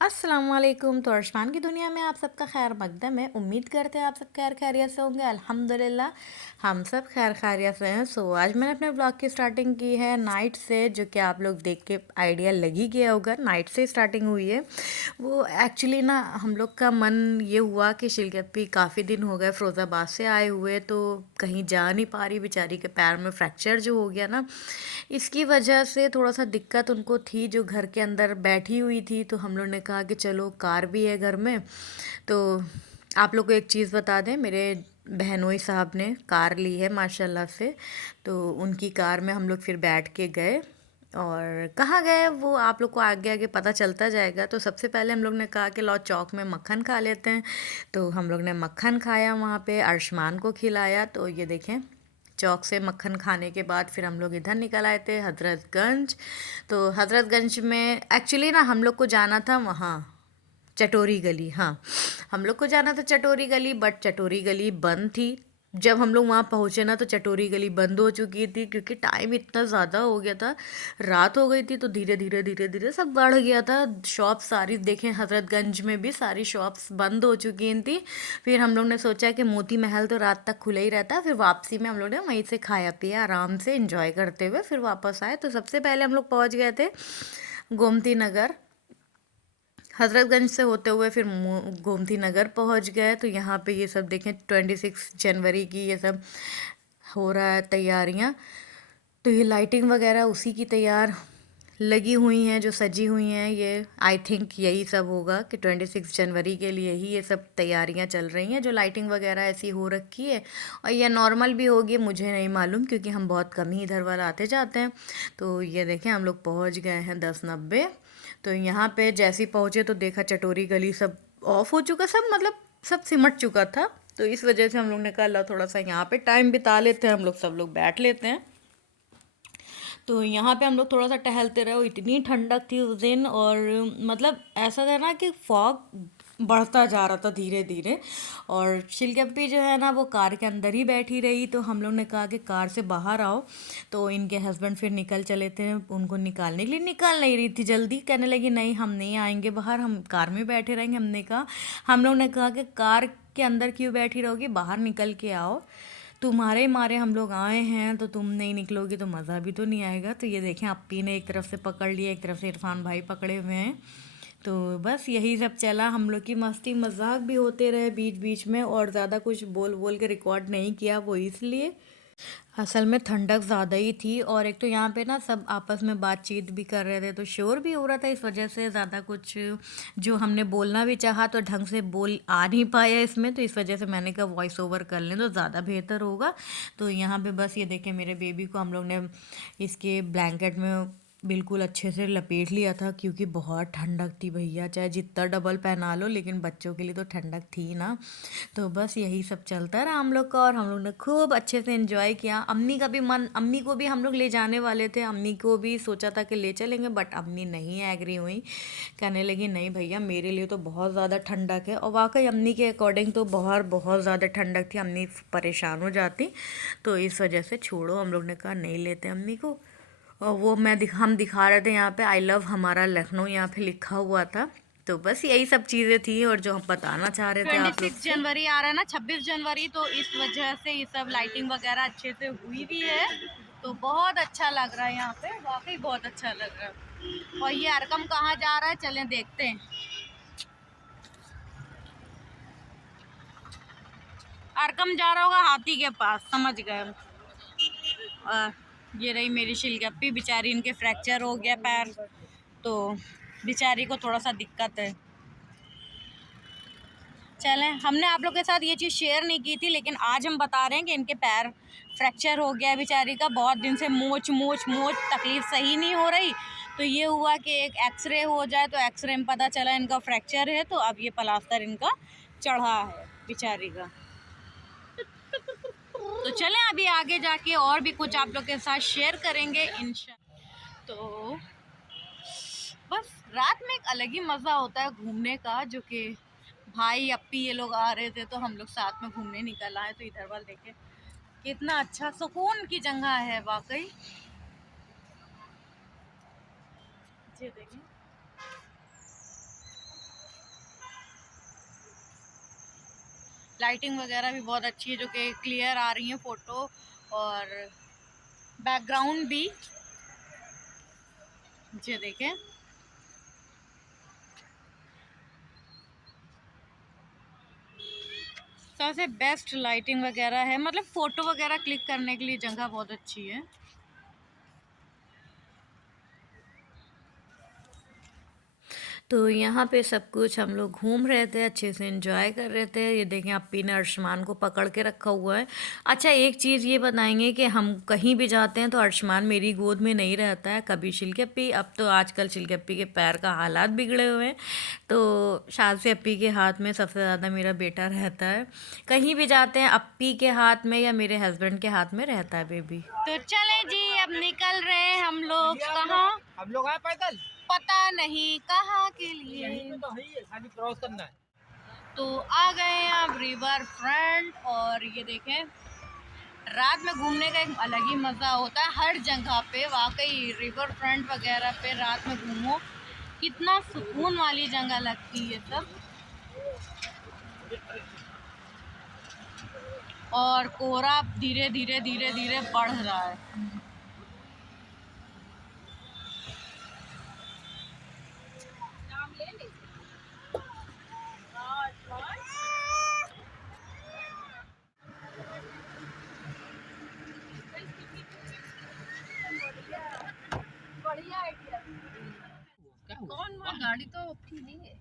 अस्सलामुअलैकुम। तो अरशमान की दुनिया में आप सबका खैर मकदम है। उम्मीद करते हैं आप सब खैर खैरियत से होंगे। अल्हम्दुलिल्लाह हम सब खैर खैरियत से हैं। आज मैंने अपने ब्लॉग की स्टार्टिंग की है नाइट से, जो कि आप लोग देख के आइडिया लग ही गया होगा। नाइट से स्टार्टिंग हुई है। वो एक्चुअली ना हम लोग का मन ये हुआ कि शिलगप्पी काफ़ी दिन हो गए फ़िरोज़ाबाद से आए हुए, तो कहीं जा नहीं पा रही। बेचारी के पैर में फ्रैक्चर जो हो गया ना, इसकी वजह से थोड़ा सा दिक्कत उनको थी, जो घर के अंदर बैठी हुई थी। तो हम लोग ने कहा कि चलो कार भी है घर में, तो आप लोग को एक चीज़ बता दें, मेरे बहनोई साहब ने कार ली है माशाल्लाह से। तो उनकी कार में हम लोग फिर बैठ के गए। और कहाँ गए वो आप लोग को आगे आगे पता चलता जाएगा। तो सबसे पहले हम लोग ने कहा कि लो चौक में मक्खन खा लेते हैं। तो हम लोग ने मक्खन खाया, वहाँ पे अर्शमान को खिलाया। तो ये देखें, चौक से मक्खन खाने के बाद फिर हम लोग इधर निकल आए थे हजरतगंज। तो हजरतगंज में एक्चुअली ना हम लोग को जाना था वहाँ चटोरी गली। हाँ, हम लोग को जाना था चटोरी गली, बट चटोरी गली बंद थी। जब हम लोग वहाँ पहुँचे ना, तो चटोरी गली बंद हो चुकी थी, क्योंकि टाइम इतना ज़्यादा हो गया था, रात हो गई थी। तो धीरे धीरे धीरे धीरे सब बढ़ गया था। शॉप सारी देखें, हजरतगंज में भी सारी शॉप्स बंद हो चुकी थी। फिर हम लोग ने सोचा कि मोती महल तो रात तक खुला ही रहता है। फिर वापसी में हम लोग ने वहीं से खाया पिया, आराम से इंजॉय करते हुए फिर वापस आए। तो सबसे पहले हम लोग पहुँच गए थे गोमती नगर। हजरतगंज से होते हुए फिर गोमती नगर पहुंच गए। तो यहाँ पे ये सब देखें, 26 जनवरी की ये सब हो रहा है तैयारियाँ। तो ये लाइटिंग वगैरह उसी की तैयार लगी हुई हैं, जो सजी हुई हैं। ये आई थिंक यही सब होगा कि 26 जनवरी के लिए ही ये सब तैयारियां चल रही हैं, जो लाइटिंग वगैरह ऐसी हो रखी है। और ये नॉर्मल भी होगी, मुझे नहीं मालूम, क्योंकि हम बहुत कम ही इधर वाला आते जाते हैं। तो ये देखें, हम लोग पहुंच गए हैं 10:90। तो यहाँ पे जैसे ही पहुँचे तो देखा चटोरी गली सब ऑफ हो चुका, सब मतलब सब सिमट चुका था। तो इस वजह से हम लोग ने कहा ला थोड़ा सा यहाँ पे टाइम बिता लेते हैं, हम लोग सब लोग बैठ लेते हैं। तो यहाँ पे हम लोग थोड़ा सा टहलते रहे। इतनी ठंडक थी उस दिन, और मतलब ऐसा था ना कि फॉग बढ़ता जा रहा था धीरे धीरे। और शिलगप्पी जो है ना, वो कार के अंदर ही बैठी रही। तो हम लोग ने कहा कि कार से बाहर आओ। तो इनके हस्बैंड फिर निकल चले थे उनको निकालने के लिए। निकाल नहीं रही थी जल्दी, कहने लगी नहीं हम नहीं आएंगे बाहर, हम कार में बैठे रहेंगे। हमने कहा, हम लोग ने कहा कि कार के अंदर क्यों बैठी रहोगी, बाहर निकल के आओ। तुम्हारे मारे हम लोग आए हैं, तो तुम नहीं निकलोगी तो मज़ा भी तो नहीं आएगा। तो ये देखें, अप्पी ने एक तरफ से पकड़ लिया, एक तरफ से इरफान भाई पकड़े हुए हैं। तो बस यही सब चला, हम लोग की मस्ती मजाक भी होते रहे बीच बीच में। और ज़्यादा कुछ बोल बोल के रिकॉर्ड नहीं किया, वो इसलिए असल में ठंडक ज़्यादा ही थी। और एक तो यहाँ पे ना सब आपस में बातचीत भी कर रहे थे, तो शोर भी हो रहा था। इस वजह से ज़्यादा कुछ जो हमने बोलना भी चाहा तो ढंग से बोल आ नहीं पाया इसमें। तो इस वजह से मैंने कहा वॉइस ओवर कर लें तो ज़्यादा बेहतर होगा। तो यहाँ पे बस ये देखें, मेरे बेबी को हम लोग ने इसके ब्लैंकेट में बिल्कुल अच्छे से लपेट लिया था, क्योंकि बहुत ठंडक थी भैया। चाहे जितना डबल पहना लो, लेकिन बच्चों के लिए तो ठंडक थी ना। तो बस यही सब चलता रहा हम लोग का, और हम लोग ने खूब अच्छे से एंजॉय किया। अम्मी का भी मन, अम्मी को भी हम लोग ले जाने वाले थे, अम्मी को भी सोचा था कि ले चलेंगे, बट अम्मी नहीं एग्री हुई। कहने लगी नहीं भैया, मेरे लिए तो बहुत ज़्यादा ठंडक है। और वाकई अम्मी के अकॉर्डिंग तो बहुत बहुत ज़्यादा ठंडक थी, अम्मी परेशान हो जाती। तो इस वजह से छोड़ो, हम लोग ने कहा नहीं लेते अम्मी को। और वो हम दिखा रहे थे यहाँ पे आई लव हमारा लखनऊ, यहाँ पे लिखा हुआ था। तो बस यही सब चीज़ें थी, और जो हम बताना चाह रहे थे आप लोग 26 जनवरी आ रहा है ना, 26 जनवरी, तो इस वजह से ये सब लाइटिंग वगैरह अच्छे से हुई भी है। तो बहुत अच्छा लग रहा है यहाँ पे, वाकई बहुत अच्छा लग रहा है। और ये अरकम कहाँ जा रहा है, चलें देखते हैं। अरकम जा रहा होगा हाथी के पास, समझ गए। और ये रही मेरी शिलगप्पी, बेचारी इनके फ्रैक्चर हो गया पैर, तो बेचारी को थोड़ा सा दिक्कत है। चलें, हमने आप लोग के साथ ये चीज़ शेयर नहीं की थी, लेकिन आज हम बता रहे हैं कि इनके पैर फ्रैक्चर हो गया है बेचारी का। बहुत दिन से मोच मोच मोच तकलीफ सही नहीं हो रही। तो ये हुआ कि एक एक्सरे हो जाए, तो एक्सरे में पता चला इनका फ्रैक्चर है। तो अब ये प्लास्टर इनका चढ़ा है बेचारी का। तो चलें, अभी आगे जाके और भी कुछ आप लोग के साथ शेयर करेंगे इंशाल्लाह। तो बस रात में एक अलग ही मज़ा होता है घूमने का, जो कि भाई अप्पी ये लोग आ रहे थे, तो हम लोग साथ में घूमने निकल आए। तो इधर वाल देखे, कितना अच्छा सुकून की जगह है वाकई। ये देखें, लाइटिंग वगैरह भी बहुत अच्छी है, जो कि क्लियर आ रही है फ़ोटो, और बैकग्राउंड भी ये देखें। सबसे बेस्ट लाइटिंग वगैरह है, मतलब फ़ोटो वगैरह क्लिक करने के लिए जगह बहुत अच्छी है। तो यहाँ पे सब कुछ हम लोग घूम रहे थे, अच्छे से एंजॉय कर रहे थे। ये देखें अप्पी ने अर्शमान को पकड़ के रखा हुआ है। अच्छा, एक चीज़ ये बताएंगे कि हम कहीं भी जाते हैं तो अर्शमान मेरी गोद में नहीं रहता है, कभी शिलकी। अब तो आजकल शिलकी के पैर का हालात बिगड़े हुए हैं, तो शायद से अप्पी के हाथ में सबसे ज़्यादा मेरा बेटा रहता है। कहीं भी जाते हैं अप्पी के हाथ में या मेरे हस्बैंड के हाथ में रहता है बेबी। तो चले जी, अब निकल रहे हैं हम लोग। कहाँ? हम लोग आए पैदल, पता नहीं कहाँ के लिए। यहीं पे तो है ही, खाली क्रॉस करना है। तो आ गए हैं अब रिवर फ्रंट, और ये देखें रात में घूमने का एक अलग ही मज़ा होता है हर जगह पे। वाकई रिवर फ्रंट वगैरह पे रात में घूमो, कितना सुकून वाली जगह लगती है सब। और कोहरा धीरे धीरे धीरे धीरे बढ़ रहा है। कौन वहाँ गाड़ी तो नहीं है।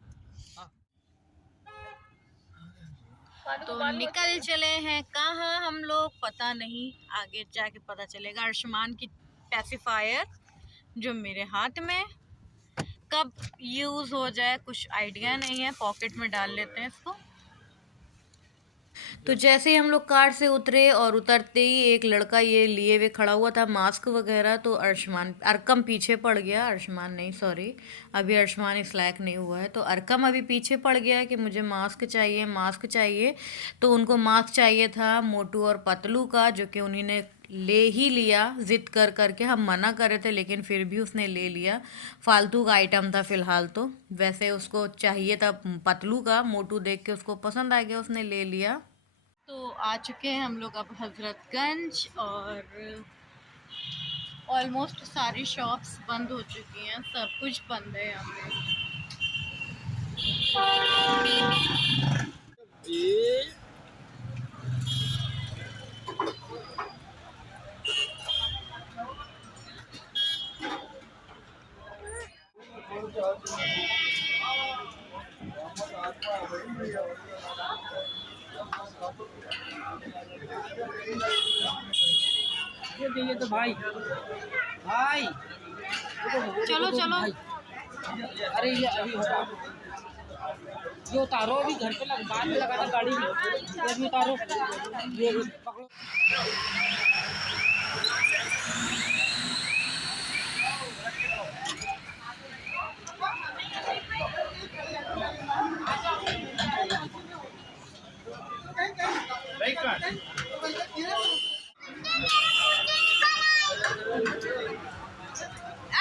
तो निकल चले हैं कहाँ हम लोग, पता नहीं, आगे जाके पता चलेगा। अर्शमान की पैसिफायर जो मेरे हाथ में, कब यूज़ हो जाए कुछ आइडिया नहीं है। पॉकेट में डाल लेते हैं इसको। तो जैसे ही हम लोग कार से उतरे और उतरते ही एक लड़का ये लिए हुए खड़ा हुआ था मास्क वगैरह, तो अरकम पीछे पड़ गया। अर्शमान नहीं, सॉरी, अभी अर्शमान इस लायक नहीं हुआ है, तो अरकम अभी पीछे पड़ गया कि मुझे मास्क चाहिए, मास्क चाहिए। तो उनको मास्क चाहिए था मोटू और पतलू का, जो कि उन्हीं ने ले ही लिया जिद कर करके। हम मना कर रहे थे लेकिन फिर भी उसने ले लिया। फालतू का आइटम था फिलहाल तो, वैसे उसको चाहिए था पतलू का। मोटू देख के उसको पसंद आ गया, उसने ले लिया। तो आ चुके हैं हम लोग अब हजरतगंज, और ऑलमोस्ट सारी शॉप्स बंद हो चुकी हैं, सब कुछ बंद है यहाँ पे। ये तो भाई भाई चलो चलो। अरे ये अभी होगा, ये उतारो, अभी घर पे बाद में लगाना गाड़ी में, ये अभी उतारो, ये पकड़ो।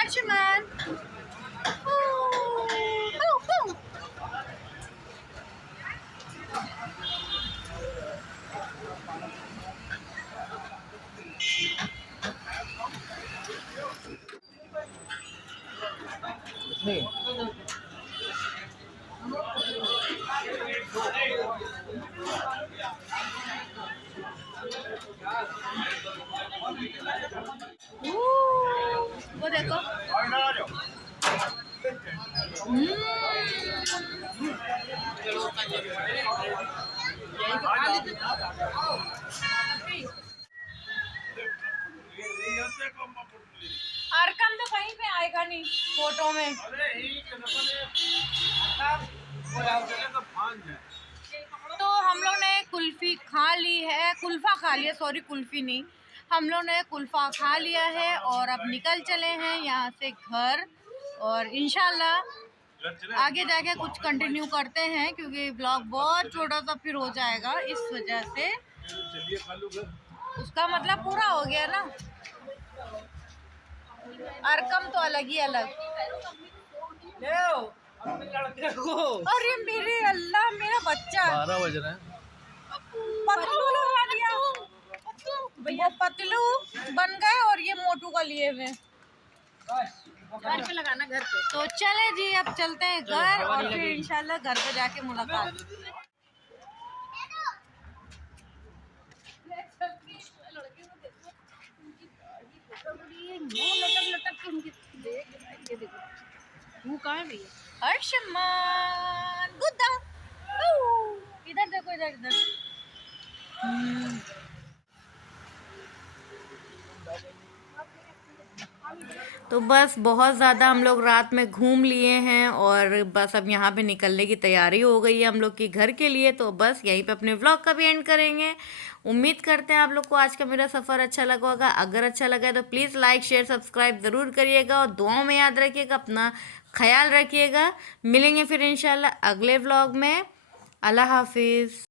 Archman! वो देखो। अरकम तो कहीं पे आएगा नहीं फोटो में। तो हम लोग ने कुल्फी खा ली है, कुल्फा खा लिया, सॉरी कुल्फी नहीं, हम लोग ने कुल्फा खा लिया है, और अब निकल चले हैं यहाँ से घर। और इंशाल्लाह आगे जाके कुछ कंटिन्यू करते हैं, क्योंकि ब्लॉग बहुत छोटा सा फिर हो जाएगा, इस वजह से। उसका मतलब पूरा हो गया ना। अरकम तो अलग ही अलग। लड़के को अरे मेरे अल्लाह, मेरा बच्चा 12 बज रहे हैं। पतलू लगा दिया, वो पतलू बन गए और ये मोटू का लिए हुए। घर पे लगाना, घर पे। तो चले जी, अब चलते हैं घर और फिर इंशाल्लाह घर पे जाके मुलाकात। हर्षमान गुड्डा, इधर देखो, इधर इधर। तो बस बहुत ज़्यादा हम लोग रात में घूम लिए हैं और बस अब यहाँ पे निकलने की तैयारी हो गई है हम लोग की घर के लिए। तो बस यहीं पे अपने व्लॉग का भी एंड करेंगे। उम्मीद करते हैं आप लोग को आज का मेरा सफ़र अच्छा लगा होगा। अगर अच्छा लगा है तो प्लीज़ लाइक शेयर सब्सक्राइब ज़रूर करिएगा और दुआओं में याद रखिएगा, अपना ख्याल रखिएगा। मिलेंगे फिर इंशाल्लाह अगले व्लॉग में। अल्लाह हाफिज़।